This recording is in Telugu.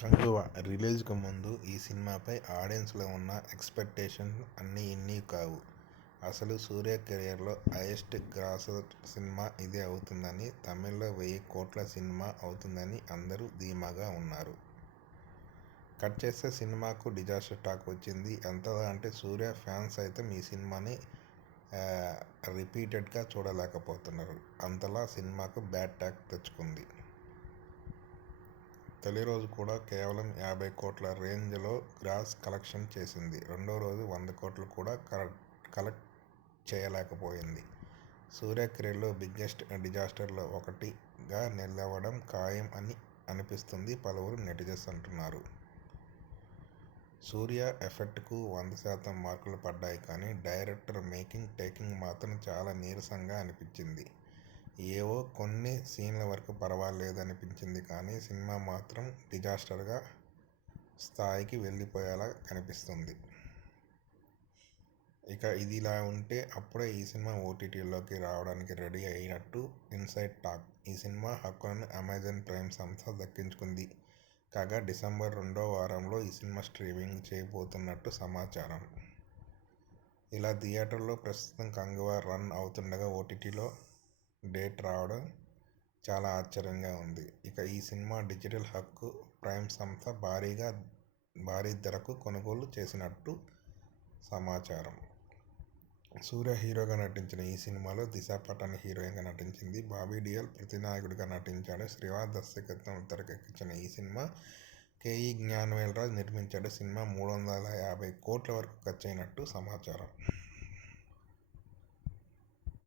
కంగువ రిలీజ్కు ముందు ఈ సినిమాపై ఆడియన్స్లో ఉన్న ఎక్స్పెక్టేషన్స్ అన్నీ ఇన్నీ కావు. అసలు సూర్య కెరీర్లో హైయెస్ట్ గ్రాసర్ సినిమా ఇదే అవుతుందని, తమిళ్ళో వెయ్యి కోట్ల సినిమా అవుతుందని అందరూ ధీమాగా ఉన్నారు. కట్ చేస్తే సినిమాకు డిజాస్టర్ టాక్ వచ్చింది. ఎంతలా అంటే సూర్య ఫ్యాన్స్ సైతం ఈ సినిమాని రిపీటెడ్గా చూడలేకపోతున్నారు. అంతలా సినిమాకు బ్యాడ్ టాక్ తెచ్చుకుంది. తొలి రోజు కూడా కేవలం యాభై కోట్ల రేంజ్లో గ్రాస్ కలెక్షన్ చేసింది. రెండో రోజు వంద కోట్లు కూడా కలెక్ట్ చేయలేకపోయింది. సూర్యక్రియలో బిగ్గెస్ట్ డిజాస్టర్లో ఒకటిగా నిలవడం ఖాయం అని అనిపిస్తుంది పలువురు నెటిజన్స్ అంటున్నారు. సూర్య ఎఫెక్ట్కు వంద శాతం మార్కులు పడ్డాయి కానీ, డైరెక్టర్ మేకింగ్ టేకింగ్ మాత్రం చాలా నీరసంగా అనిపించింది. ఏవో కొన్ని సీన్ల వరకు పర్వాలేదనిపించింది కానీ, సినిమా మాత్రం డిజాస్టర్గా స్థాయికి వెళ్ళిపోయేలా కనిపిస్తుంది. ఇక ఇదిలా ఉంటే అప్పుడే ఈ సినిమా ఓటీటీలోకి రావడానికి రెడీ అయినట్టు ఇన్సైడ్ టాక్. ఈ సినిమా హక్కులను అమెజాన్ ప్రైమ్ సంస్థ దక్కించుకుంది కాగా డిసెంబర్ రెండో వారంలో ఈ సినిమా స్ట్రీమింగ్ చేయబోతున్నట్టు సమాచారం. ఇలా థియేటర్లో ప్రస్తుతం కంగువ రన్ అవుతుండగా ఓటీటీలో డేట్ రావడం చాలా ఆశ్చర్యంగా ఉంది. ఇక ఈ సినిమా డిజిటల్ హక్కు ప్రైమ్ సంస్థ భారీగా భారీ ధరకు కొనుగోలు చేసినట్టు సమాచారం. సూర్య హీరోగా నటించిన ఈ సినిమాలో దిశా పటాని హీరోయిన్గా నటించింది. బాబీ డియల్ ప్రతినాయకుడిగా నటించాడు. శ్రీవాస్ దర్శకత్వం తెరకెక్కించిన ఈ సినిమా కేఈ జ్ఞానవేలరాజు నిర్మించాడు. సినిమా మూడు వందల యాభై కోట్ల వరకు ఖర్చయినట్టు సమాచారం.